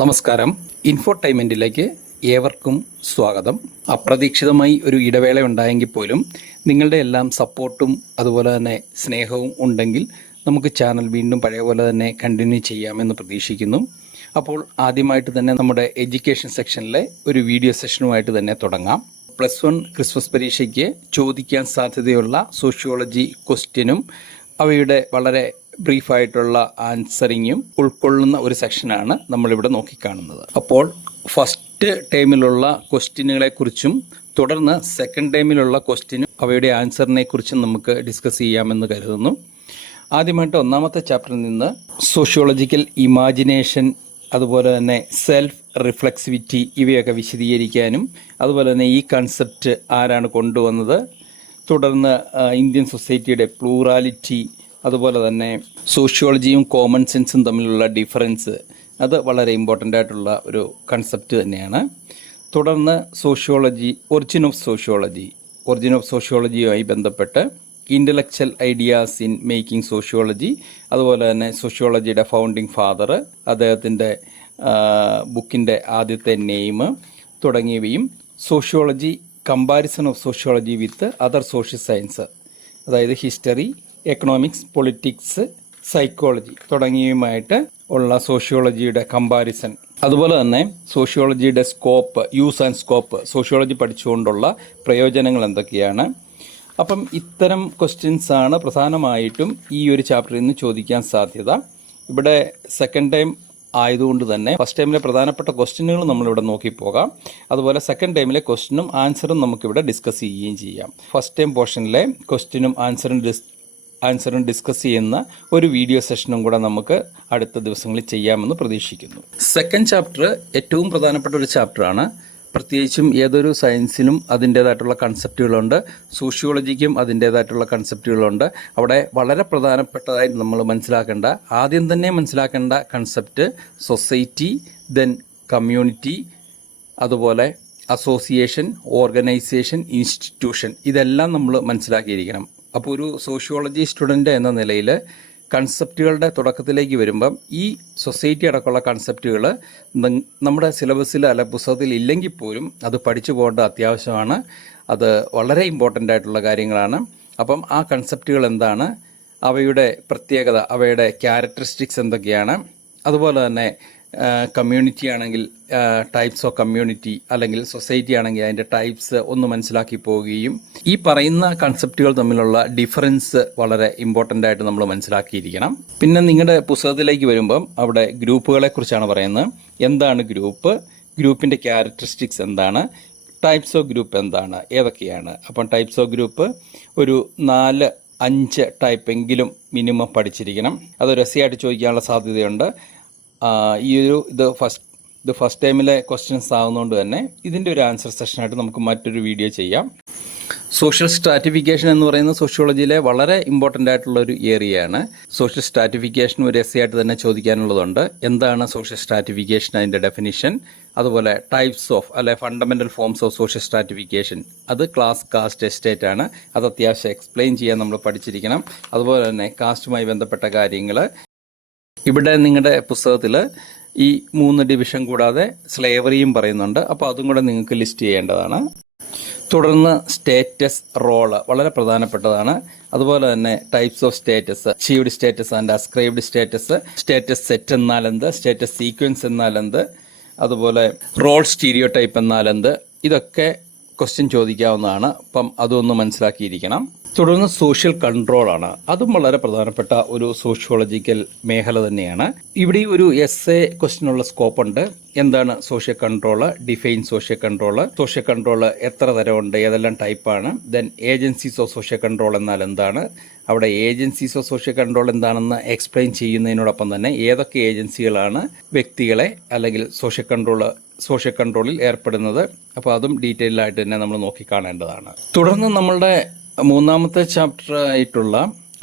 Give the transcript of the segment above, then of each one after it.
നമസ്കാരം. ഇൻഫോടൈൻമെൻറ്റിലേക്ക് ഏവർക്കും സ്വാഗതം. അപ്രതീക്ഷിതമായി ഒരു ഇടവേള ഉണ്ടായെങ്കിൽ പോലും നിങ്ങളുടെ എല്ലാം സപ്പോർട്ടും അതുപോലെ തന്നെ സ്നേഹവും ഉണ്ടെങ്കിൽ നമുക്ക് ചാനൽ വീണ്ടും പഴയ പോലെ തന്നെ കണ്ടിന്യൂ ചെയ്യാമെന്ന് പ്രതീക്ഷിക്കുന്നു. അപ്പോൾ ആദ്യമായിട്ട് തന്നെ നമ്മുടെ എഡ്യൂക്കേഷൻ സെക്ഷനിലെ ഒരു വീഡിയോ സെഷനുമായിട്ട് തന്നെ തുടങ്ങാം. +1 ക്രിസ്മസ് പരീക്ഷയ്ക്ക് ചോദിക്കാൻ സാധ്യതയുള്ള സോഷ്യോളജി ക്വസ്റ്റ്യനും അവയുടെ വളരെ ബ്രീഫായിട്ടുള്ള ആൻസറിങ്ങും ഉൾക്കൊള്ളുന്ന ഒരു സെക്ഷനാണ് നമ്മളിവിടെ നോക്കിക്കാണുന്നത്. അപ്പോൾ ഫസ്റ്റ് ടൈമിലുള്ള ക്വസ്റ്റ്യനുകളെ കുറിച്ചും തുടർന്ന് സെക്കൻഡ് ടൈമിലുള്ള ക്വസ്റ്റ്യനും അവയുടെ ആൻസറിനെ കുറിച്ചും നമുക്ക് ഡിസ്കസ് ചെയ്യാമെന്ന് കരുതുന്നു. ആദ്യമായിട്ട് ഒന്നാമത്തെ ചാപ്റ്ററിൽ നിന്ന് സോഷ്യോളജിക്കൽ ഇമാജിനേഷൻ, അതുപോലെ തന്നെ സെൽഫ് റിഫ്ലെക്സിവിറ്റി ഇവയൊക്കെ വിശദീകരിക്കാനും അതുപോലെ തന്നെ ഈ കൺസെപ്റ്റ് ആരാണ് കൊണ്ടുവന്നത്, തുടർന്ന് ഇന്ത്യൻ സൊസൈറ്റിയുടെ പ്ലൂറാലിറ്റി, അതുപോലെ തന്നെ സോഷ്യോളജിയും കോമൺ സെൻസും തമ്മിലുള്ള ഡിഫറൻസ്, അത് വളരെ ഇമ്പോർട്ടൻ്റ് ആയിട്ടുള്ള ഒരു കൺസെപ്റ്റ് തന്നെയാണ്. തുടർന്ന് സോഷ്യോളജി, ഒറിജിൻ ഓഫ് സോഷ്യോളജിയുമായി ബന്ധപ്പെട്ട് intellectual ideas in making sociology, അതുപോലെ തന്നെ സോഷ്യോളജിയുടെ ഫൗണ്ടിങ് ഫാദർ, അദ്ദേഹത്തിൻ്റെ ബുക്കിൻ്റെ ആദ്യത്തെ നെയിം തുടങ്ങിയവയും, sociology, comparison of sociology with other social science, അതായത് ഹിസ്റ്ററി, എക്കണോമിക്സ്, പൊളിറ്റിക്സ്, സൈക്കോളജി തുടങ്ങിയവയുമായിട്ട് ഉള്ള സോഷ്യോളജിയുടെ കമ്പാരിസൺ, അതുപോലെ തന്നെ സോഷ്യോളജിയുടെ scope, use and scope, sociology പഠിച്ചുകൊണ്ടുള്ള പ്രയോജനങ്ങൾ എന്തൊക്കെയാണ്. അപ്പം ഇത്തരം ക്വസ്റ്റ്യൻസ് ആണ് പ്രധാനമായിട്ടും ഈ ഒരു ചാപ്റ്ററിൽ നിന്ന് ചോദിക്കാൻ സാധ്യത. ഇവിടെ സെക്കൻഡ് ടൈം ആയതുകൊണ്ട് തന്നെ ഫസ്റ്റ് ടൈമിലെ പ്രധാനപ്പെട്ട ക്വസ്റ്റ്യനുകൾ നമ്മളിവിടെ നോക്കിപ്പോകാം. അതുപോലെ സെക്കൻഡ് ടൈമിലെ ക്വസ്റ്റ്യനും ആൻസറും നമുക്കിവിടെ ഡിസ്കസ് ചെയ്യുകയും ചെയ്യാം. ഫസ്റ്റ് ടൈം പോർഷനിലെ ക്വസ്റ്റ്യനും ആൻസറും ഡിസ്കസ് ചെയ്യുന്ന ഒരു വീഡിയോ സെഷനും കൂടെ നമുക്ക് അടുത്ത ദിവസങ്ങളിൽ ചെയ്യാമെന്ന് പ്രതീക്ഷിക്കുന്നു. സെക്കൻഡ് ചാപ്റ്റർ ഏറ്റവും പ്രധാനപ്പെട്ട ഒരു ചാപ്റ്ററാണ്. പ്രത്യേകിച്ചും ഏതൊരു സയൻസിനും അതിൻ്റേതായിട്ടുള്ള കൺസെപ്റ്റുകളുണ്ട്, സോഷ്യോളജിക്കും അതിൻ്റേതായിട്ടുള്ള കൺസെപ്റ്റുകളുണ്ട്. അവിടെ വളരെ പ്രധാനപ്പെട്ടതായി നമ്മൾ ആദ്യം തന്നെ മനസ്സിലാക്കേണ്ട കൺസെപ്റ്റ് സൊസൈറ്റി, ദെൻ കമ്മ്യൂണിറ്റി, അതുപോലെ അസോസിയേഷൻ, ഓർഗനൈസേഷൻ, ഇൻസ്റ്റിറ്റ്യൂഷൻ, ഇതെല്ലാം നമ്മൾ മനസ്സിലാക്കിയിരിക്കണം. അപ്പോൾ ഒരു സോഷ്യോളജി സ്റ്റുഡൻ്റ് എന്ന നിലയിൽ കൺസെപ്റ്റുകളുടെ തുടക്കത്തിലേക്ക് വരുമ്പം ഈ സൊസൈറ്റി അടക്കമുള്ള കൺസെപ്റ്റുകൾ നമ്മുടെ സിലബസിൽ അല്ല പുസ്തകത്തിൽ ഇല്ലെങ്കിൽ പോലും അത് പഠിച്ചു പോകേണ്ട അത്യാവശ്യമാണ്. അത് വളരെ ഇമ്പോർട്ടൻ്റ് ആയിട്ടുള്ള കാര്യങ്ങളാണ്. അപ്പം ആ കൺസെപ്റ്റുകൾ എന്താണ്, അവയുടെ പ്രത്യേകത, അവയുടെ ക്യാരക്ടറിസ്റ്റിക്സ് എന്തൊക്കെയാണ്, അതുപോലെ തന്നെ കമ്മ്യൂണിറ്റി ആണെങ്കിൽ ടൈപ്സ് ഓഫ് കമ്മ്യൂണിറ്റി, അല്ലെങ്കിൽ സൊസൈറ്റി ആണെങ്കിൽ അതിൻ്റെ ടൈപ്സ് ഒന്ന് മനസ്സിലാക്കി പോവുകയും ഈ പറയുന്ന കൺസെപ്റ്റുകൾ തമ്മിലുള്ള ഡിഫറൻസ് വളരെ ഇമ്പോർട്ടൻ്റ് ആയിട്ട് നമ്മൾ മനസ്സിലാക്കിയിരിക്കണം. പിന്നെ നിങ്ങളുടെ പുസ്തകത്തിലേക്ക് വരുമ്പം അവിടെ ഗ്രൂപ്പുകളെ കുറിച്ചാണ് പറയുന്നത്. എന്താണ് ഗ്രൂപ്പ്, ഗ്രൂപ്പിൻ്റെ ക്യാരക്ടറിസ്റ്റിക്സ് എന്താണ്, ടൈപ്സ് ഓഫ് ഗ്രൂപ്പ് എന്താണ്, ഏതൊക്കെയാണ്. അപ്പം ടൈപ്സ് ഓഫ് ഗ്രൂപ്പ് ഒരു 4-5 ടൈപ്പെങ്കിലും മിനിമം പഠിച്ചിരിക്കണം. അത് രസമായിട്ട് ചോദിക്കാനുള്ള സാധ്യതയുണ്ട്. ഇത് ഫസ്റ്റ് ടൈമിലെ ക്വസ്റ്റ്യൻസ് ആവുന്നതുകൊണ്ട് തന്നെ ഇതിൻ്റെ ഒരു ആൻസർ സെഷനായിട്ട് നമുക്ക് മറ്റൊരു വീഡിയോ ചെയ്യാം. സോഷ്യൽ സ്ട്രാറ്റിഫിക്കേഷൻ എന്ന് പറയുന്നത് സോഷ്യോളജിയിലെ വളരെ ഇമ്പോർട്ടൻ്റ് ആയിട്ടുള്ള ഒരു ഏരിയയാണ്. സോഷ്യൽ സ്ട്രാറ്റിഫിക്കേഷൻ ഒരു എസ്സേയായിട്ട് തന്നെ ചോദിക്കാനുള്ളതുണ്ട്. എന്താണ് സോഷ്യൽ സ്ട്രാറ്റിഫിക്കേഷൻ, അതിൻ്റെ ഡെഫിനിഷൻ, അതുപോലെ types of fundamental forms of social stratification, അത് ക്ലാസ്, കാസ്റ്റ്, എസ്റ്റേറ്റ് ആണ്. അത് അത്യാവശ്യം എക്സ്പ്ലെയിൻ ചെയ്യാൻ നമ്മൾ പഠിച്ചിരിക്കണം. അതുപോലെ തന്നെ കാസ്റ്റുമായി ബന്ധപ്പെട്ട കാര്യങ്ങൾ, ഇവിടെ നിങ്ങളുടെ പുസ്തകത്തിൽ ഈ 3 ഡിവിഷൻ കൂടാതെ സ്ലേവറിയും പറയുന്നുണ്ട്. അപ്പോൾ അതും കൂടെ നിങ്ങൾക്ക് ലിസ്റ്റ് ചെയ്യേണ്ടതാണ്. തുടർന്ന് സ്റ്റേറ്റസ്, റോള് വളരെ പ്രധാനപ്പെട്ടതാണ്. അതുപോലെ തന്നെ types of status, achieved status and ascribed status, status set എന്നാൽ എന്ത്, സ്റ്റേറ്റസ് സീക്വൻസ് എന്നാൽ എന്ത്, അതുപോലെ റോൾ സ്റ്റീരിയോ ടൈപ്പ് എന്നാൽ എന്ത്, ഇതൊക്കെ ക്വസ്റ്റ്യൻ ചോദിക്കാവുന്നതാണ്. അപ്പം അതൊന്ന് മനസ്സിലാക്കിയിരിക്കണം. തുടർന്ന് സോഷ്യൽ കൺട്രോളാണ്. അതും വളരെ പ്രധാനപ്പെട്ട ഒരു സോഷ്യോളജിക്കൽ മേഖല തന്നെയാണ്. ഇവിടെ ഒരു എസ്സേ ക്വസ്റ്റ്യനുള്ള സ്കോപ്പ് ഉണ്ട്. എന്താണ് social control, define social control എത്ര തരമുണ്ട്, ഏതെല്ലാം ടൈപ്പാണ്, then agencies of social control എന്നാൽ എന്താണ്, അവിടെ ഏജൻസീസ് ഓഫ് സോഷ്യൽ കൺട്രോൾ എന്താണെന്ന് എക്സ്പ്ലെയിൻ ചെയ്യുന്നതിനോടൊപ്പം തന്നെ ഏതൊക്കെ ഏജൻസികളാണ് വ്യക്തികളെ അല്ലെങ്കിൽ സോഷ്യൽ കൺട്രോളിൽ ഏർപ്പെടുന്നത്, അപ്പോൾ അതും ഡീറ്റെയിൽ ആയിട്ട് തന്നെ നമ്മൾ നോക്കിക്കാണേണ്ടതാണ്. തുടർന്ന് നമ്മളുടെ മൂന്നാമത്തെ ചാപ്റ്റർ ആയിട്ടുള്ള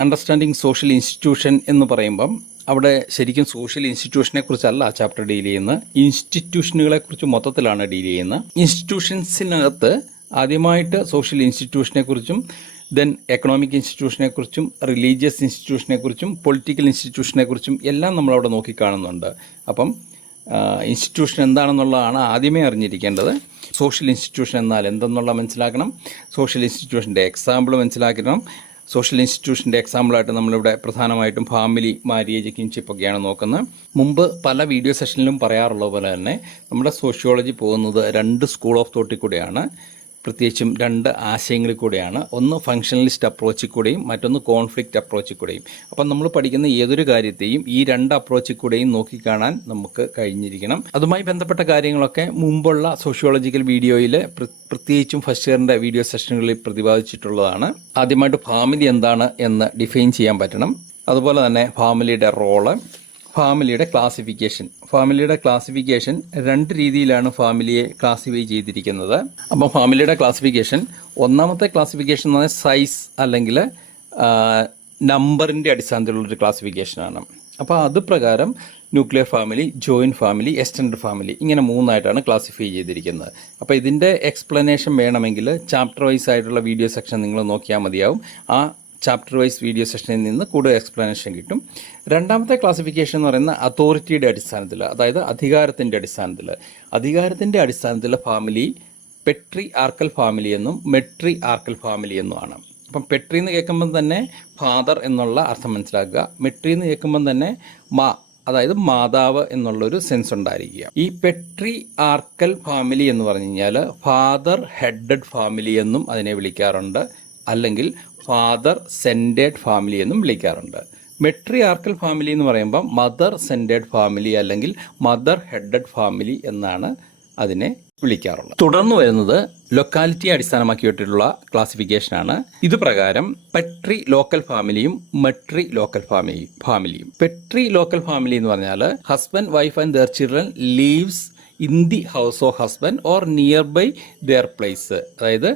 അണ്ടർസ്റ്റാൻഡിങ് സോഷ്യൽ ഇൻസ്റ്റിറ്റ്യൂഷൻ എന്ന് പറയുമ്പം അവിടെ ശരിക്കും സോഷ്യൽ ഇൻസ്റ്റിറ്റ്യൂഷനെ കുറിച്ചല്ല ആ ചാപ്റ്റർ ഡീൽ ചെയ്യുന്നത്, ഇൻസ്റ്റിറ്റ്യൂഷനുകളെ കുറിച്ച് മൊത്തത്തിലാണ് ഡീൽ ചെയ്യുന്നത്. ഇൻസ്റ്റിറ്റ്യൂഷൻസിനകത്ത് ആദ്യമായിട്ട് സോഷ്യൽ ഇൻസ്റ്റിറ്റ്യൂഷനെ കുറിച്ചും ദെൻ എക്കണോമിക് ഇൻസ്റ്റിറ്റ്യൂഷനെ കുറിച്ചും റിലീജിയസ് ഇൻസ്റ്റിറ്റ്യൂഷനെ കുറിച്ചും പൊളിറ്റിക്കൽ ഇൻസ്റ്റിറ്റ്യൂഷനെ കുറിച്ചും എല്ലാം നമ്മളവിടെ നോക്കിക്കാണുന്നുണ്ട്. അപ്പം ഇൻസ്റ്റിറ്റ്യൂഷൻ എന്താണെന്നുള്ളതാണ് ആദ്യമേ അറിഞ്ഞിരിക്കേണ്ടത്. സോഷ്യൽ ഇൻസ്റ്റിറ്റ്യൂഷൻ എന്നാൽ എന്തെന്നുള്ള മനസ്സിലാക്കണം. സോഷ്യൽ ഇൻസ്റ്റിറ്റ്യൂഷൻ്റെ എക്സാമ്പിൾ മനസ്സിലാക്കണം. സോഷ്യൽ ഇൻസ്റ്റിറ്റ്യൂഷൻ്റെ എക്സാമ്പിളായിട്ട് നമ്മളിവിടെ പ്രധാനമായിട്ടും ഫാമിലി, മാര്യേജ്, കിൻഷിപ്പ് ഒക്കെയാണ് നോക്കുന്നത്. മുമ്പ് പല വീഡിയോ സെഷനിലും പറയാറുള്ള പോലെ തന്നെ നമ്മുടെ സോഷ്യോളജി പോകുന്നത് 2 സ്കൂൾ ഓഫ് തോട്ടിൽ കൂടെയാണ്, പ്രത്യേകിച്ചും 2 ആശയങ്ങളിൽ കൂടെയാണ്. ഒന്ന് ഫങ്ഷണലിസ്റ്റ് അപ്രോച്ചിൽ കൂടെയും മറ്റൊന്ന് കോൺഫ്ലിക്റ്റ് അപ്രോച്ചിൽ കൂടെയും. അപ്പം നമ്മൾ പഠിക്കുന്ന ഏതൊരു കാര്യത്തെയും ഈ 2 അപ്രോച്ചിൽ കൂടെയും നോക്കിക്കാണാൻ നമുക്ക് കഴിഞ്ഞിരിക്കണം. അതുമായി ബന്ധപ്പെട്ട കാര്യങ്ങളൊക്കെ മുമ്പുള്ള സോഷ്യോളജിക്കൽ വീഡിയോയിൽ പ്രത്യേകിച്ചും ഫസ്റ്റ് ഇയറിൻ്റെ വീഡിയോ സെഷനുകളിൽ പ്രതിപാദിച്ചിട്ടുള്ളതാണ്. ആദ്യമായിട്ട് ഫാമിലി എന്താണ് എന്ന് ഡിഫൈൻ ചെയ്യാൻ പറ്റണം. അതുപോലെ തന്നെ ഫാമിലിയുടെ റോള്, ഫാമിലിയുടെ ക്ലാസിഫിക്കേഷൻ. ഫാമിലിയുടെ ക്ലാസിഫിക്കേഷൻ 2 രീതിയിലാണ് ഫാമിലിയെ ക്ലാസിഫൈ ചെയ്തിരിക്കുന്നത്. അപ്പം ഫാമിലിയുടെ ക്ലാസിഫിക്കേഷൻ, ഒന്നാമത്തെ ക്ലാസിഫിക്കേഷൻ എന്ന് പറഞ്ഞാൽ സൈസ് അല്ലെങ്കിൽ നമ്പറിൻ്റെ അടിസ്ഥാനത്തിലുള്ളൊരു ക്ലാസിഫിക്കേഷനാണ്. അപ്പോൾ അത് പ്രകാരം nuclear family, joint family, extend family, ഇങ്ങനെ 3ആയിട്ടാണ് ക്ലാസിഫൈ ചെയ്തിരിക്കുന്നത്. അപ്പോൾ ഇതിൻ്റെ എക്സ്പ്ലനേഷൻ വേണമെങ്കിൽ ചാപ്റ്റർ വൈസ് ആയിട്ടുള്ള വീഡിയോ സെക്ഷൻ നിങ്ങൾ നോക്കിയാൽ മതിയാവും. ആ ചാപ്റ്റർ വൈസ് വീഡിയോ സെഷനിൽ നിന്ന് കൂടുതൽ എക്സ്പ്ലനേഷൻ കിട്ടും. രണ്ടാമത്തെ ക്ലാസിഫിക്കേഷൻ എന്ന് പറയുന്ന അതോറിറ്റിയുടെ അടിസ്ഥാനത്തിൽ, അതായത് അധികാരത്തിൻ്റെ അടിസ്ഥാനത്തിൽ ഫാമിലി പെട്രി ആർക്കൽ ഫാമിലി എന്നും മെട്രി ആർക്കൽ ഫാമിലി എന്നുമാണ്. അപ്പം പെട്രി എന്ന് കേൾക്കുമ്പം തന്നെ ഫാദർ എന്നുള്ള അർത്ഥം മനസ്സിലാക്കുക. മെട്രി എന്ന് കേൾക്കുമ്പം തന്നെ അതായത് മാതാവ് എന്നുള്ളൊരു സെൻസ് ഉണ്ടായിരിക്കുക. ഈ പെട്രി ആർക്കൽ ഫാമിലി എന്ന് പറഞ്ഞു കഴിഞ്ഞാൽ ഫാദർ ഹെഡഡ് ഫാമിലി എന്നും അതിനെ വിളിക്കാറുണ്ട്, അല്ലെങ്കിൽ ഫാദർ സെൻറ്റേഡ് ഫാമിലി എന്നും വിളിക്കാറുണ്ട്. മെട്രി ആർക്കൽ ഫാമിലി എന്ന് പറയുമ്പോൾ മദർ സെൻറ്റേഡ് ഫാമിലി അല്ലെങ്കിൽ മദർ ഹെഡഡ് ഫാമിലി എന്നാണ് അതിനെ വിളിക്കാറുള്ളത്. തുടർന്ന് വരുന്നത് ലൊക്കാലിറ്റിയെ അടിസ്ഥാനമാക്കിയിട്ടുള്ള ക്ലാസിഫിക്കേഷനാണ്. ഇത് പ്രകാരം പെട്രി ലോക്കൽ ഫാമിലിയും മെട്രി ലോക്കൽ ഫാമിലിയും. പെട്രി ലോക്കൽ ഫാമിലി എന്ന് പറഞ്ഞാൽ husband, wife and their children lives in the house of husband or near by their place. അതായത്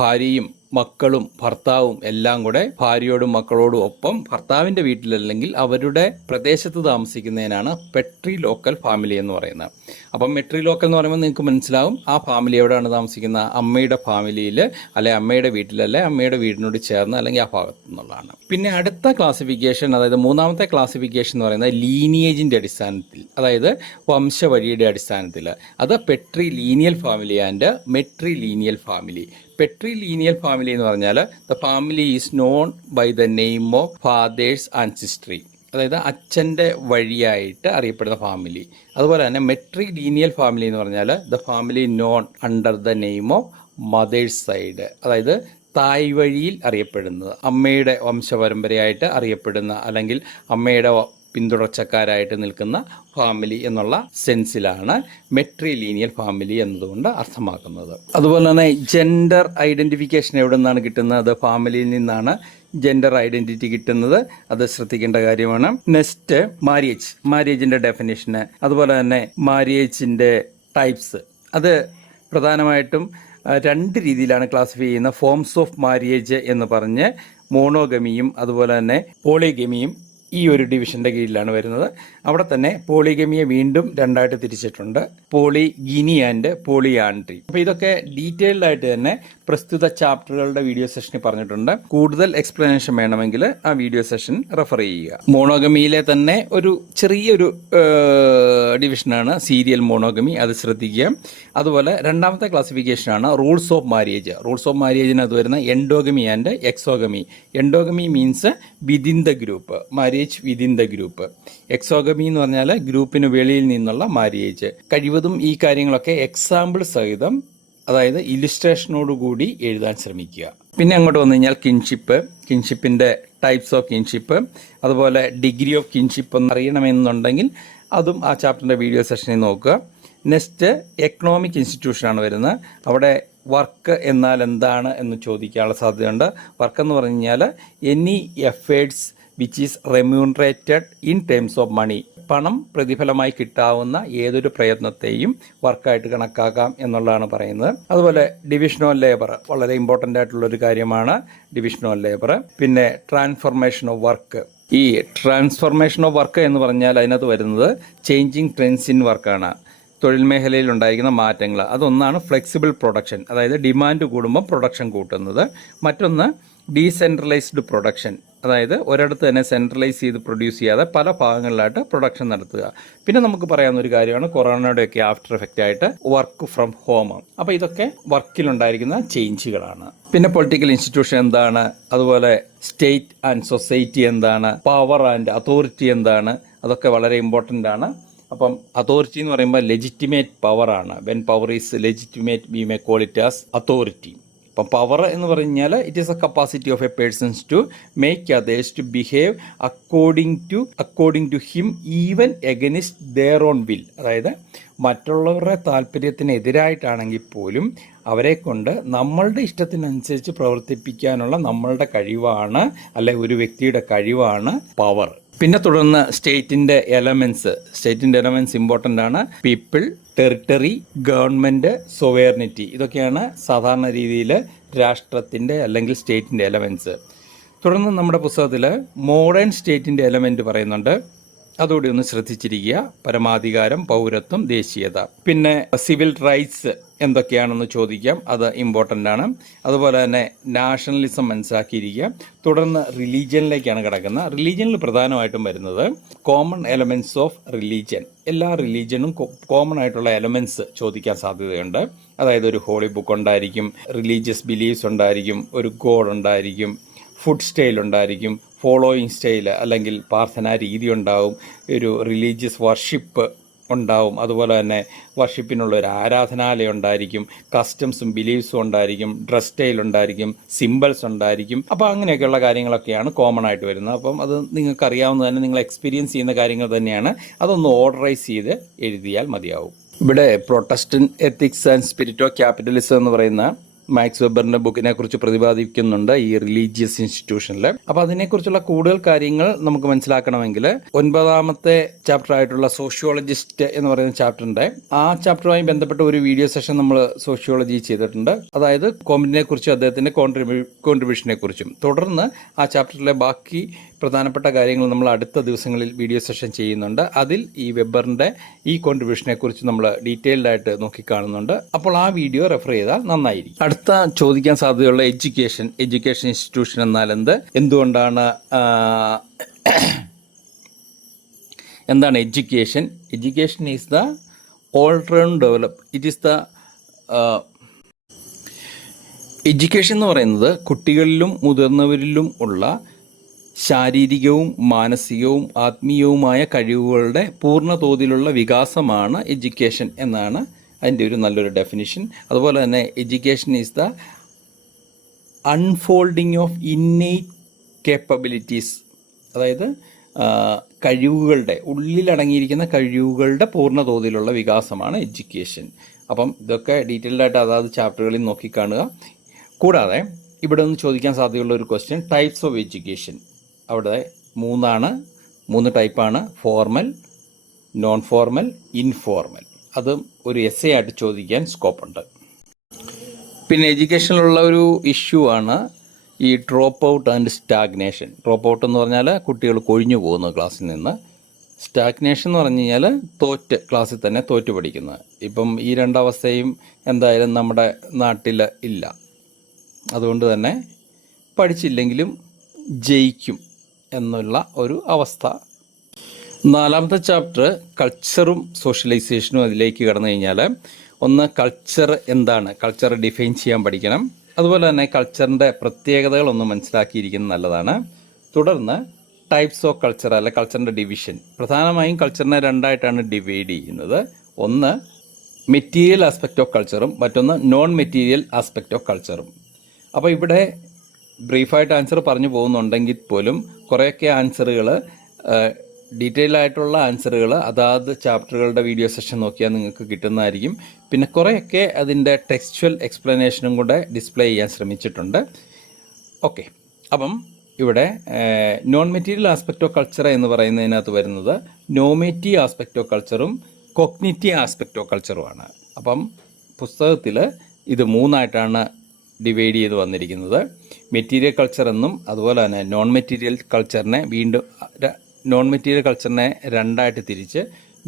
ഭാര്യയും മക്കളും ഭർത്താവും എല്ലാം കൂടെ ഭാര്യയോടും മക്കളോടും ഒപ്പം ഭർത്താവിൻ്റെ വീട്ടിലല്ലെങ്കിൽ അവരുടെ പ്രദേശത്ത് താമസിക്കുന്നതിനാണ് പെട്രി ലോക്കൽ ഫാമിലി എന്ന് പറയുന്നത്. അപ്പം മെട്രി ലോക്കൽ എന്ന് പറയുമ്പോൾ നിങ്ങൾക്ക് മനസ്സിലാവും ആ ഫാമിലി എവിടെയാണ് താമസിക്കുന്നത്, അമ്മയുടെ ഫാമിലിയിൽ, അല്ലെ അമ്മയുടെ വീട്ടിലല്ലേ അമ്മയുടെ വീടിനോട് ചേർന്ന് അല്ലെങ്കിൽ ആ ഭാഗത്തു നിന്നുള്ളതാണ്. പിന്നെ അടുത്ത ക്ലാസിഫിക്കേഷൻ, അതായത് 3ആമത്തെ ക്ലാസിഫിക്കേഷൻ എന്ന് പറയുന്നത് ലീനിയേജിൻ്റെ അടിസ്ഥാനത്തിൽ, അതായത് വംശവഴിയുടെ അടിസ്ഥാനത്തിൽ. അത് patrilineal family and matrilineal family. Patrilineal family എന്ന് പറഞ്ഞാൽ the family is known by the name of father's ancestry, അതായത് അച്ഛൻ്റെ വഴിയായിട്ട് അറിയപ്പെടുന്ന ഫാമിലി. അതുപോലെ തന്നെ മെട്രി ലീനിയൽ ഫാമിലി എന്ന് പറഞ്ഞാൽ the family known under the name of mother's side, അതായത് തായ് വഴിയിൽ അറിയപ്പെടുന്നത്, അമ്മയുടെ വംശപരമ്പരയായിട്ട് അറിയപ്പെടുന്ന അല്ലെങ്കിൽ അമ്മയുടെ പിന്തുടർച്ചക്കാരായിട്ട് നിൽക്കുന്ന ഫാമിലി എന്നുള്ള സെൻസിലാണ് മെട്രി ലീനിയൽ ഫാമിലി എന്നതുകൊണ്ട് അർത്ഥമാക്കുന്നത്. അതുപോലെ തന്നെ ജെൻഡർ ഐഡൻറ്റിഫിക്കേഷൻ എവിടെ നിന്നാണ് കിട്ടുന്നത്? ഫാമിലിയിൽ നിന്നാണ് ജെൻഡർ ഐഡൻറ്റിറ്റി കിട്ടുന്നത്. അത് ശ്രദ്ധിക്കേണ്ട കാര്യമാണ്. നെക്സ്റ്റ് മാര്യേജിൻ്റെ ഡെഫിനേഷന്, അതുപോലെ തന്നെ മാര്യേജിൻ്റെ ടൈപ്സ്. അത് പ്രധാനമായിട്ടും 2 രീതിയിലാണ് ക്ലാസിഫൈ ചെയ്യുന്ന. ഫോംസ് ഓഫ് മാര്യേജ് എന്ന് പറഞ്ഞ് മോണോഗമിയും അതുപോലെ തന്നെ പോളിഗമിയും ഈ ഒരു ഡിവിഷൻ്റെ കീഴിലാണ് വരുന്നത്. അവിടെ തന്നെ പോളിഗമിയെ വീണ്ടും 2ആയിട്ട് തിരിച്ചിട്ടുണ്ട്, പോളിഗിനി ആൻഡ് പോളിയാൻഡ്രി. അപ്പോൾ ഇതൊക്കെ ഡീറ്റെയിൽഡ് ആയിട്ട് തന്നെ പ്രസ്തുത ചാപ്റ്ററുകളുടെ വീഡിയോ സെഷനിൽ പറഞ്ഞിട്ടുണ്ട്. കൂടുതൽ എക്സ്പ്ലനേഷൻ വേണമെങ്കിൽ ആ വീഡിയോ സെഷൻ റെഫർ ചെയ്യുക. മോണോഗമിയിലെ തന്നെ ഒരു ചെറിയൊരു ഡിവിഷനാണ് സീരിയൽ മോണോഗമി, അത് ശ്രദ്ധിക്കുക. അതുപോലെ 2ആമത്തെ ക്ലാസിഫിക്കേഷനാണ് rules of marriage. Rules of മാര്യേജിന് അത് വരുന്ന endogamy and exogamy. Endogamy means within the group, marriage within the group. Exogamy എന്ന് പറഞ്ഞാൽ ഗ്രൂപ്പിന് വെളിയിൽ നിന്നുള്ള മാര്യേജ്. കഴിവതും ഈ കാര്യങ്ങളൊക്കെ എക്സാമ്പിൾ സഹിതം, അതായത് ഇല്ലുസ്ട്രേഷനോടുകൂടി എഴുതാൻ ശ്രമിക്കുക. പിന്നെ അങ്ങോട്ട് വന്നു കഴിഞ്ഞാൽ കിൻഷിപ്പിൻ്റെ ടൈപ്സ് ഓഫ് കിൻഷിപ്പ്, അതുപോലെ ഡിഗ്രി ഓഫ് കിൻഷിപ്പ് എന്ന് അറിയണമെന്നുണ്ടെങ്കിൽ അതും ആ ചാപ്റ്ററിൻ്റെ വീഡിയോ സെഷനിൽ നോക്കുക. നെക്സ്റ്റ് എക്കണോമിക് ഇൻസ്റ്റിറ്റ്യൂഷനാണ് വരുന്നത്. അവിടെ വർക്ക് എന്നാൽ എന്താണ് എന്ന് ചോദിക്കാനുള്ള സാധ്യതയുണ്ട്. വർക്ക് എന്ന് പറഞ്ഞു കഴിഞ്ഞാൽ any efforts which is remunerated in terms of money. പണം പ്രതിഫലമായി കിട്ടാവുന്ന ഏതൊരു പ്രയത്നത്തെയും വർക്കായിട്ട് കണക്കാക്കാം എന്നുള്ളതാണ് പറയുന്നത്. അതുപോലെ ഡിവിഷൻ ഓഫ് ലേബർ വളരെ ഇമ്പോർട്ടൻ്റ് ആയിട്ടുള്ളൊരു കാര്യമാണ്, ഡിവിഷൻ ഓഫ് ലേബർ. പിന്നെ ട്രാൻസ്ഫോർമേഷൻ ഓഫ് വർക്ക്. ഈ ട്രാൻസ്ഫോർമേഷൻ ഓഫ് വർക്ക് എന്ന് പറഞ്ഞാൽ അതിനകത്ത് വരുന്നത് ചേഞ്ചിങ് ട്രെൻഡ്സ് ഇൻ വർക്കാണ്, തൊഴിൽ മേഖലയിൽ ഉണ്ടായിരിക്കുന്ന മാറ്റങ്ങൾ. അതൊന്നാണ് ഫ്ലെക്സിബിൾ പ്രൊഡക്ഷൻ, അതായത് ഡിമാൻഡ് കൂടുമ്പോൾ പ്രൊഡക്ഷൻ കൂട്ടുന്നത്. മറ്റൊന്ന് ഡീസെൻട്രലൈസ്ഡ് പ്രൊഡക്ഷൻ, അതായത് ഒരിടത്ത് തന്നെ സെൻട്രലൈസ് ചെയ്ത് പ്രൊഡ്യൂസ് ചെയ്യാതെ പല ഭാഗങ്ങളിലായിട്ട് പ്രൊഡക്ഷൻ നടത്തുക. പിന്നെ നമുക്ക് പറയാവുന്ന ഒരു കാര്യമാണ് കൊറോണയുടെയൊക്കെ ആഫ്റ്റർ എഫക്റ്റ് ആയിട്ട് വർക്ക് ഫ്രം ഹോം. അപ്പോൾ ഇതൊക്കെ വർക്കിലുണ്ടായിരിക്കുന്ന ചേഞ്ചുകളാണ്. പിന്നെ പൊളിറ്റിക്കൽ ഇൻസ്റ്റിറ്റ്യൂഷൻ എന്താണ്, അതുപോലെ സ്റ്റേറ്റ് ആൻഡ് സൊസൈറ്റി എന്താണ്, പവർ ആൻഡ് അതോറിറ്റി എന്താണ്, അതൊക്കെ വളരെ ഇമ്പോർട്ടൻ്റ് ആണ്. അപ്പം അതോറിറ്റി എന്ന് പറയുമ്പോൾ ലെജിറ്റിമേറ്റ് പവറാണ്. When power is legitimate we may call it as authority. അപ്പം പവർ എന്ന് പറഞ്ഞാൽ it is a capacity of a persons to make others to behave according to him even against their own will. അതായത് മറ്റുള്ളവരുടെ താല്പര്യത്തിനെതിരായിട്ടാണെങ്കിൽ പോലും അവരെ കൊണ്ട് നമ്മളുടെ ഇഷ്ടത്തിനനുസരിച്ച് പ്രവർത്തിപ്പിക്കാനുള്ള നമ്മളുടെ കഴിവാണ്, അല്ലെ ഒരു വ്യക്തിയുടെ കഴിവാണ് പവർ. പിന്നെ തുടർന്ന് സ്റ്റേറ്റിൻ്റെ എലമെൻറ്റ്സ് ഇമ്പോർട്ടൻ്റ് ആണ്. പീപ്പിൾ, ടെറിട്ടറി, ഗവൺമെൻറ്, സൊവേർണിറ്റി, ഇതൊക്കെയാണ് സാധാരണ രീതിയിൽ രാഷ്ട്രത്തിൻ്റെ അല്ലെങ്കിൽ സ്റ്റേറ്റിൻ്റെ എലമെൻറ്റ്സ്. തുടർന്ന് നമ്മുടെ പുസ്തകത്തിൽ മോഡേൺ സ്റ്റേറ്റിൻ്റെ എലമെൻറ്റ് പറയുന്നുണ്ട്. അതുകൂടി ഒന്ന് ശ്രദ്ധിച്ചിരിക്കുക. പരമാധികാരം, പൗരത്വം, ദേശീയത. പിന്നെ സിവിൽ റൈറ്റ്സ് എന്തൊക്കെയാണെന്ന് ചോദിക്കാം, അത് ഇമ്പോർട്ടൻ്റ് ആണ്. അതുപോലെ തന്നെ നാഷണലിസം മനസ്സിലാക്കിയിരിക്കുക. തുടർന്ന് റിലീജിയനിലേക്കാണ് കിടക്കുന്നത്. റിലീജിയനിൽ പ്രധാനമായിട്ടും വരുന്നത് കോമൺ എലമെൻറ്റ്സ് ഓഫ് റിലീജിയൻ. എല്ലാ റിലീജിയനും കോമൺ ആയിട്ടുള്ള എലമെൻറ്റ്സ് ചോദിക്കാൻ സാധ്യതയുണ്ട്. അതായത് ഒരു ഹോളി ബുക്ക് ഉണ്ടായിരിക്കും, റിലീജിയസ് ബിലീഫ്സ് ഉണ്ടായിരിക്കും, ഒരു ഗോഡ് ഉണ്ടായിരിക്കും, ഫുഡ് സ്റ്റൈൽ ഉണ്ടായിരിക്കും, ഫോളോയിങ് സ്റ്റൈൽ അല്ലെങ്കിൽ പ്രാർത്ഥനാ രീതി ഉണ്ടാവും, ഒരു റിലീജിയസ് വർഷിപ്പ് ഉണ്ടാവും, അതുപോലെ തന്നെ വർഷിപ്പിനുള്ള ഒരു ആരാധനാലയം ഉണ്ടായിരിക്കും, കസ്റ്റംസും ബിലീഫ്സും ഉണ്ടായിരിക്കും, ഡ്രസ് സ്റ്റൈൽ ഉണ്ടായിരിക്കും, സിമ്പിൾസ് ഉണ്ടായിരിക്കും. അപ്പോൾ അങ്ങനെയൊക്കെയുള്ള കാര്യങ്ങളൊക്കെയാണ് കോമൺ ആയിട്ട് വരുന്നത്. അപ്പം അത് നിങ്ങൾക്ക് അറിയാവുന്ന തന്നെ, നിങ്ങൾ എക്സ്പീരിയൻസ് ചെയ്യുന്ന കാര്യങ്ങൾ തന്നെയാണ്. അതൊന്ന് ഓർഡറൈസ് ചെയ്ത് എഴുതിയാൽ മതിയാവും. ഇവിടെ Protestant ethics and spirit of capitalism എന്ന് പറയുന്ന മാക്സ് വെബറിന്റെ ബുക്കിനെ കുറിച്ച് പ്രതിപാദിക്കുന്നുണ്ട് ഈ റിലീജിയസ് ഇൻസ്റ്റിറ്റ്യൂഷനിൽ. അപ്പോൾ അതിനെക്കുറിച്ചുള്ള കൂടുതൽ കാര്യങ്ങൾ നമുക്ക് മനസ്സിലാക്കണമെങ്കിൽ 9ാമത്തെ ചാപ്റ്റർ ആയിട്ടുള്ള സോഷ്യോളജിസ്റ്റ് എന്ന് പറയുന്ന ചാപ്റ്ററിന്റെ ആ ചാപ്റ്ററുമായി ബന്ധപ്പെട്ട ഒരു വീഡിയോ സെഷൻ നമ്മൾ സോഷ്യോളജി ചെയ്തിട്ടുണ്ട്. അതായത് കോമിനെ കുറിച്ചും അദ്ദേഹത്തിന്റെ കോൺട്രിബ്യൂഷനെ കുറിച്ചും. തുടർന്ന് ആ ചാപ്റ്ററിലെ ബാക്കി പ്രധാനപ്പെട്ട കാര്യങ്ങൾ നമ്മൾ അടുത്ത ദിവസങ്ങളിൽ വീഡിയോ സെഷൻ ചെയ്യുന്നുണ്ട്. അതിൽ ഈ വെബറിന്റെ ഈ കോൺട്രിബ്യൂഷനെ കുറിച്ച് നമ്മൾ ഡീറ്റെയിൽഡ് ആയിട്ട് നോക്കിക്കാണുന്നുണ്ട്. അപ്പോൾ ആ വീഡിയോ റെഫർ ചെയ്താൽ നന്നായിരിക്കും. അടുത്ത ചോദിക്കാൻ സാധ്യതയുള്ള എഡ്യൂക്കേഷൻ ഇൻസ്റ്റിറ്റ്യൂഷൻ എന്നാൽ എന്തുകൊണ്ടാണ്, എന്താണ് education? Education is the all round develop. It is the education എന്ന് പറയുന്നത് കുട്ടികളിലും മുതിർന്നവരിലും ഉള്ള ശാരീരികവും മാനസികവും ആത്മീയവുമായ കഴിവുകളുടെ പൂർണ്ണ തോതിലുള്ള വികാസമാണ് എഡ്യൂക്കേഷൻ എന്നാണ് അതിൻ്റെ ഒരു നല്ലൊരു ഡെഫിനിഷൻ. അതുപോലെ തന്നെ education is the unfolding of innate capabilities. അതായത് കഴിവുകളുടെ ഉള്ളിലടങ്ങിയിരിക്കുന്ന കഴിവുകളുടെ പൂർണ്ണ തോതിലുള്ള വികാസമാണ് എഡ്യൂക്കേഷൻ. അപ്പം ഇതൊക്കെ ഡീറ്റെയിൽഡായിട്ട് അതാത് ചാപ്റ്ററുകളിൽ നോക്കിക്കാണുക. കൂടാതെ ഇവിടെ നിന്ന് ചോദിക്കാൻ സാധ്യതയുള്ള ഒരു ക്വസ്റ്റ്യൻ, ടൈപ്സ് ഓഫ് എഡ്യൂക്കേഷൻ. അവിടെ 3 ടൈപ്പാണ്: ഫോർമൽ, നോൺ ഫോർമൽ, ഇൻഫോർമൽ. അതും ഒരു എസ്സേ ആയിട്ട് ചോദിക്കാൻ സ്കോപ്പുണ്ട്. പിന്നെ എഡ്യൂക്കേഷനിലുള്ള ഒരു ഇഷ്യൂ ആണ് ഈ drop out and stagnation. Drop out എന്ന് പറഞ്ഞാൽ കുട്ടികൾ കൊഴിഞ്ഞു പോകുന്നു ക്ലാസ്സിൽ നിന്ന്. സ്റ്റാഗ്നേഷൻ എന്ന് പറഞ്ഞു കഴിഞ്ഞാൽ ക്ലാസ്സിൽ തന്നെ തോറ്റ് പഠിക്കുന്നത്. ഇപ്പം ഈ രണ്ടവസ്ഥയും എന്തായാലും നമ്മുടെ നാട്ടിൽ ഇല്ല. അതുകൊണ്ട് തന്നെ പഠിച്ചില്ലെങ്കിലും ജയിക്കും എന്നുള്ള ഒരു അവസ്ഥ. 4ാമത്തെ ചാപ്റ്റർ കൾച്ചറും സോഷ്യലൈസേഷനും. അതിലേക്ക് കടന്നു കഴിഞ്ഞാൽ ഒന്ന് കൾച്ചർ എന്താണ്, കൾച്ചർ ഡിഫൈൻ ചെയ്യാൻ പഠിക്കണം. അതുപോലെ തന്നെ കൾച്ചറിൻ്റെ പ്രത്യേകതകളൊന്നും മനസ്സിലാക്കിയിരിക്കുന്നത് നല്ലതാണ്. തുടർന്ന് ടൈപ്സ് ഓഫ് കൾച്ചർ അല്ലെ കൾച്ചറിൻ്റെ ഡിവിഷൻ. പ്രധാനമായും കൾച്ചറിനെ 2ആയിട്ടാണ് ഡിവൈഡ് ചെയ്യുന്നത്. ഒന്ന് മെറ്റീരിയൽ ആസ്പെക്റ്റ് ഓഫ് കൾച്ചറും മറ്റൊന്ന് നോൺ മെറ്റീരിയൽ ആസ്പെക്റ്റ് ഓഫ് കൾച്ചറും. അപ്പോൾ ഇവിടെ ബ്രീഫായിട്ട് ആൻസർ പറഞ്ഞു പോകുന്നുണ്ടെങ്കിൽ പോലും കുറേയൊക്കെ ആൻസറുകൾ, ഡീറ്റെയിൽ ആയിട്ടുള്ള ആൻസറുകൾ അതാത് ചാപ്റ്ററുകളുടെ വീഡിയോ സെഷൻ നോക്കിയാൽ നിങ്ങൾക്ക് കിട്ടുന്നതായിരിക്കും. പിന്നെ കുറേയൊക്കെ അതിൻ്റെ ടെക്സ്ച്വൽ എക്സ്പ്ലനേഷനും കൂടെ ഡിസ്പ്ലേ ചെയ്യാൻ ശ്രമിച്ചിട്ടുണ്ട്. ഓക്കെ, അപ്പം ഇവിടെ non material aspect of culture എന്ന് പറയുന്നതിനകത്ത് വരുന്നത് നോമേറ്റീവ് ആസ്പെക്റ്റ് ഓഫ് കൾച്ചറും കോഗ്നിറ്റീവ് ആസ്പെക്റ്റ് ഓഫ് കൾച്ചറുമാണ്. അപ്പം പുസ്തകത്തിൽ ഇത് 3ആയിട്ടാണ് ഡിവൈഡ് ചെയ്ത് വന്നിരിക്കുന്നത്. മെറ്റീരിയൽ കൾച്ചർ എന്നും അതുപോലെ തന്നെ നോൺ മെറ്റീരിയൽ കൾച്ചറിനെ 2ആയിട്ട് തിരിച്ച്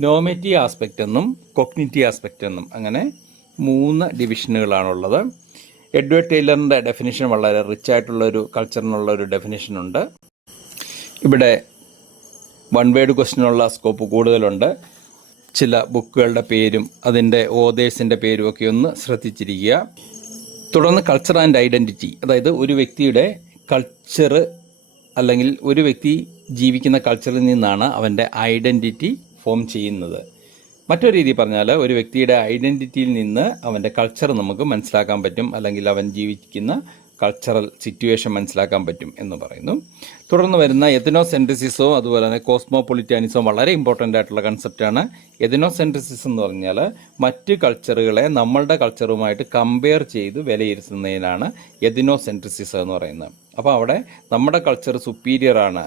നോമേറ്റീവ് ആസ്പെക്റ്റ് എന്നും കോഗ്നിറ്റീവ് ആസ്പെക്റ്റ് എന്നും അങ്ങനെ 3 ഡിവിഷനുകളാണുള്ളത്. എഡ്വേർഡ് ടൈലറിൻ്റെ ഡെഫിനിഷൻ വളരെ റിച്ച് ആയിട്ടുള്ളൊരു കൾച്ചറിനുള്ള ഒരു ഡെഫിനിഷനുണ്ട്. ഇവിടെ വൺ വേർഡ് ക്വസ്റ്റിനുള്ള സ്കോപ്പ് കൂടുതലുണ്ട്. ചില ബുക്കുകളുടെ പേരും അതിൻ്റെ ഓതേഴ്സിൻ്റെ പേരും ഒക്കെ ഒന്ന് ശ്രദ്ധിച്ചിരിക്കുക. തുടർന്ന് കൾച്ചർ ആൻഡ് ഐഡൻറ്റിറ്റി, അതായത് ഒരു വ്യക്തിയുടെ കൾച്ചർ അല്ലെങ്കിൽ ഒരു വ്യക്തി ജീവിക്കുന്ന കൾച്ചറിൽ നിന്നാണ് അവൻ്റെ ഐഡൻറ്റിറ്റി ഫോം ചെയ്യുന്നത്. മറ്റൊരു രീതി പറഞ്ഞാൽ ഒരു വ്യക്തിയുടെ ഐഡൻറ്റിറ്റിയിൽ നിന്ന് അവൻ്റെ കൾച്ചർ നമുക്ക് മനസ്സിലാക്കാൻ പറ്റും, അല്ലെങ്കിൽ അവൻ ജീവിക്കുന്ന കൾച്ചറൽ സിറ്റുവേഷൻ മനസ്സിലാക്കാൻ പറ്റും എന്ന് പറയുന്നു. തുടർന്ന് വരുന്ന എത്നോസെൻട്രിസിസവും അതുപോലെ തന്നെ കോസ്മോപൊളിറ്റാനിസവും വളരെ ഇമ്പോർട്ടൻ്റ് ആയിട്ടുള്ള കൺസെപ്റ്റാണ്. എത്നോസെൻട്രിസിസം എന്ന് പറഞ്ഞാൽ മറ്റ് കൾച്ചറുകളെ നമ്മളുടെ കൾച്ചറുമായിട്ട് കമ്പയർ ചെയ്ത് വിലയിരുത്തുന്നതിനാണ് എത്നോസെൻട്രിസിസം എന്ന് പറയുന്നത്. അപ്പോൾ അവിടെ നമ്മുടെ കൾച്ചർ സുപ്പീരിയർ ആണ്.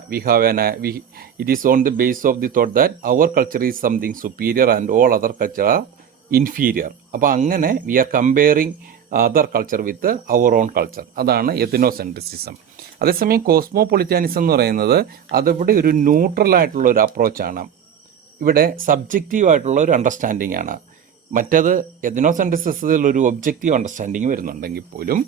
It is on the base of the thought that our culture is something superior and all other culture are inferior. അപ്പോൾ അങ്ങനെ we are comparing other culture with our own culture. അതാണ് ethnocentrism. അതേസമയം കോസ്മോപൊളിറ്റാനിസം എന്ന് പറയുന്നത് അതിവിടെ ഒരു neutral ആയിട്ടുള്ള ഒരു അപ്രോച്ചാണ്. ഇവിടെ സബ്ജക്റ്റീവായിട്ടുള്ള ഒരു അണ്ടർസ്റ്റാൻഡിംഗ് ആണ്. മറ്റത് എത്നോസെൻട്രിസിസത്തിൽ ഒരു ഒബ്ജക്റ്റീവ് അണ്ടർസ്റ്റാൻഡിങ് വരുന്നുണ്ടെങ്കിൽ പോലും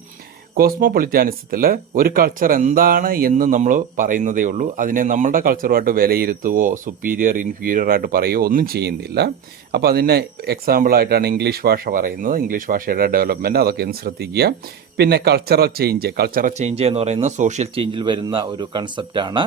കോസ്മോപൊളിറ്റാനിസത്തിൽ ഒരു കൾച്ചർ എന്താണ് എന്ന് നമ്മൾ പറയുന്നതേ ഉള്ളൂ. അതിനെ നമ്മളുടെ കൾച്ചറുമായിട്ട് വിലയിരുത്തുവോ സുപ്പീരിയർ ഇൻഫീരിയർ ആയിട്ട് പറയുകയോ ഒന്നും ചെയ്യുന്നില്ല. അപ്പോൾ അതിന് എക്സാമ്പിളായിട്ടാണ് ഇംഗ്ലീഷ് ഭാഷ പറയുന്നത്. ഇംഗ്ലീഷ് ഭാഷയുടെ ഡെവലപ്മെൻറ്റ് അതൊക്കെ ഒന്ന് ശ്രദ്ധിക്കുക. പിന്നെ കൾച്ചറൽ ചേഞ്ച് എന്ന് പറയുന്നത് സോഷ്യൽ ചേഞ്ചിൽ വരുന്ന ഒരു കൺസെപ്റ്റാണ്.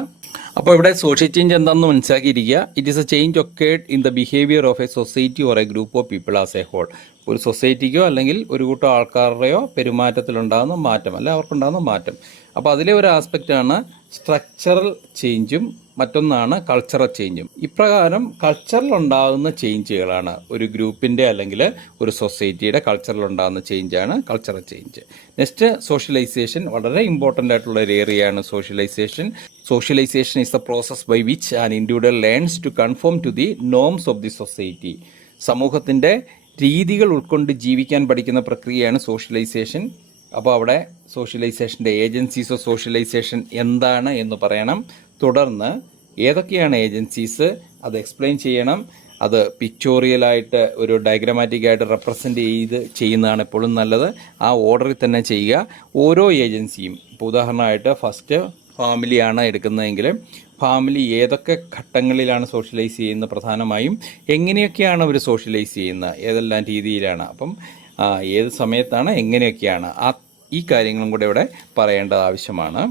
അപ്പോൾ ഇവിടെ സോഷ്യൽ ചേഞ്ച് എന്താണെന്ന് മനസ്സിലാക്കിയിരിക്കുക. It is a change occurred in the behaviour of a society or a group of people as a whole. ഒരു സൊസൈറ്റിക്കോ അല്ലെങ്കിൽ ഒരു കൂട്ടം ആൾക്കാരുടെയോ പെരുമാറ്റത്തിലുണ്ടാകുന്ന മാറ്റം, അല്ല അവർക്കുണ്ടാകുന്ന മാറ്റം. അപ്പോൾ അതിലെ ഒരു ആസ്പെക്റ്റാണ് സ്ട്രക്ചറൽ ചേഞ്ചും മറ്റൊന്നാണ് കൾച്ചറൽ ചേഞ്ചും. ഇപ്രകാരം കൾച്ചറിലുണ്ടാകുന്ന ചേഞ്ചുകളാണ് ഒരു ഗ്രൂപ്പിൻ്റെ അല്ലെങ്കിൽ ഒരു സൊസൈറ്റിയുടെ കൾച്ചറിലുണ്ടാകുന്ന ചേഞ്ചാണ് കൾച്ചറൽ ചേഞ്ച്. Next socialization. വളരെ ഇമ്പോർട്ടൻ്റ് ആയിട്ടുള്ള ഒരു ഏരിയയാണ് socialization. Socialization is the process by which an individual learns to conform to the norms of the society. സമൂഹത്തിൻ്റെ രീതികൾ ഉൾക്കൊണ്ട് ജീവിക്കാൻ പഠിക്കുന്ന പ്രക്രിയയാണ് സോഷ്യലൈസേഷൻ. അപ്പോൾ അവിടെ സോഷ്യലൈസേഷൻ്റെ ഏജൻസീസ് ഓഫ് സോഷ്യലൈസേഷൻ എന്താണ് എന്ന് പറയണം. തുടർന്ന് ഏതൊക്കെയാണ് ഏജൻസീസ് അത് എക്സ്പ്ലെയിൻ ചെയ്യണം. അത് പിക്ചോറിയലായിട്ട് ഒരു ഡയഗ്രമാറ്റിക്കായിട്ട് റെപ്രസെൻ്റ് ചെയ്യുന്നതാണ് എപ്പോഴും നല്ലത്. ആ ഓർഡറിൽ തന്നെ ചെയ്യുക. ഓരോ ഏജൻസിയും, ഇപ്പോൾ ഉദാഹരണമായിട്ട് ഫസ്റ്റ് ഫാമിലിയാണ് എടുക്കുന്നതെങ്കിൽ ഫാമിലി ഏതൊക്കെ ഘട്ടങ്ങളിലാണ് സോഷ്യലൈസ് ചെയ്യുന്നത്, പ്രധാനമായും എങ്ങനെയൊക്കെയാണ് അവർ സോഷ്യലൈസ് ചെയ്യുന്നത്, ഏതെല്ലാം രീതിയിലാണ്, അപ്പം ഏത് സമയത്താണ്, എങ്ങനെയൊക്കെയാണ്, ഈ കാര്യങ്ങളും കൂടെ ഇവിടെ പറയേണ്ടത് ആവശ്യമാണ്.